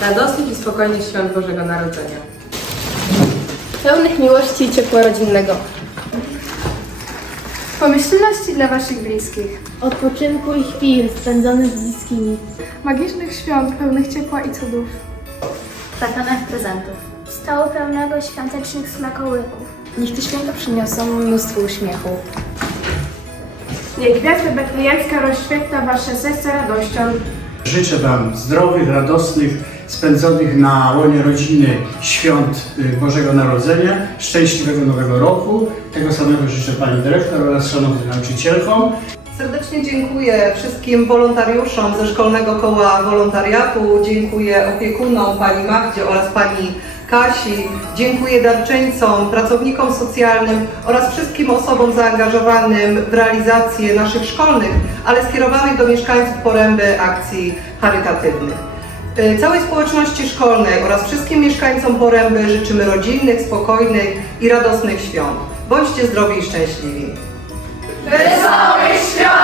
radosnych i spokojnych świąt Bożego Narodzenia. Pełnych miłości i ciepła rodzinnego. Pomyślności dla Waszych bliskich. Odpoczynku i chwil spędzonych z bliskimi. Magicznych świąt pełnych ciepła i cudów. Trafianych prezentów. Stołu pełnego świątecznych smakołyków. Niech te święta przyniosą mnóstwo uśmiechu. Niech gwiazda betlejemska rozświetla Wasze serce radością. Życzę Wam zdrowych, radosnych, spędzonych na łonie rodziny świąt y, Bożego Narodzenia, szczęśliwego Nowego Roku. Tego samego życzę Pani Dyrektor oraz Szanownym Nauczycielkom. Serdecznie dziękuję wszystkim wolontariuszom ze Szkolnego Koła Wolontariatu, dziękuję opiekunom Pani Magdzie oraz Pani Kasi, dziękuję darczyńcom, pracownikom socjalnym oraz wszystkim osobom zaangażowanym w realizację naszych szkolnych, ale skierowanych do mieszkańców Poręby akcji charytatywnych. Y, Całej społeczności szkolnej oraz wszystkim mieszkańcom Poręby życzymy rodzinnych, spokojnych i radosnych świąt. Bądźcie zdrowi i szczęśliwi. Wesołych świąt!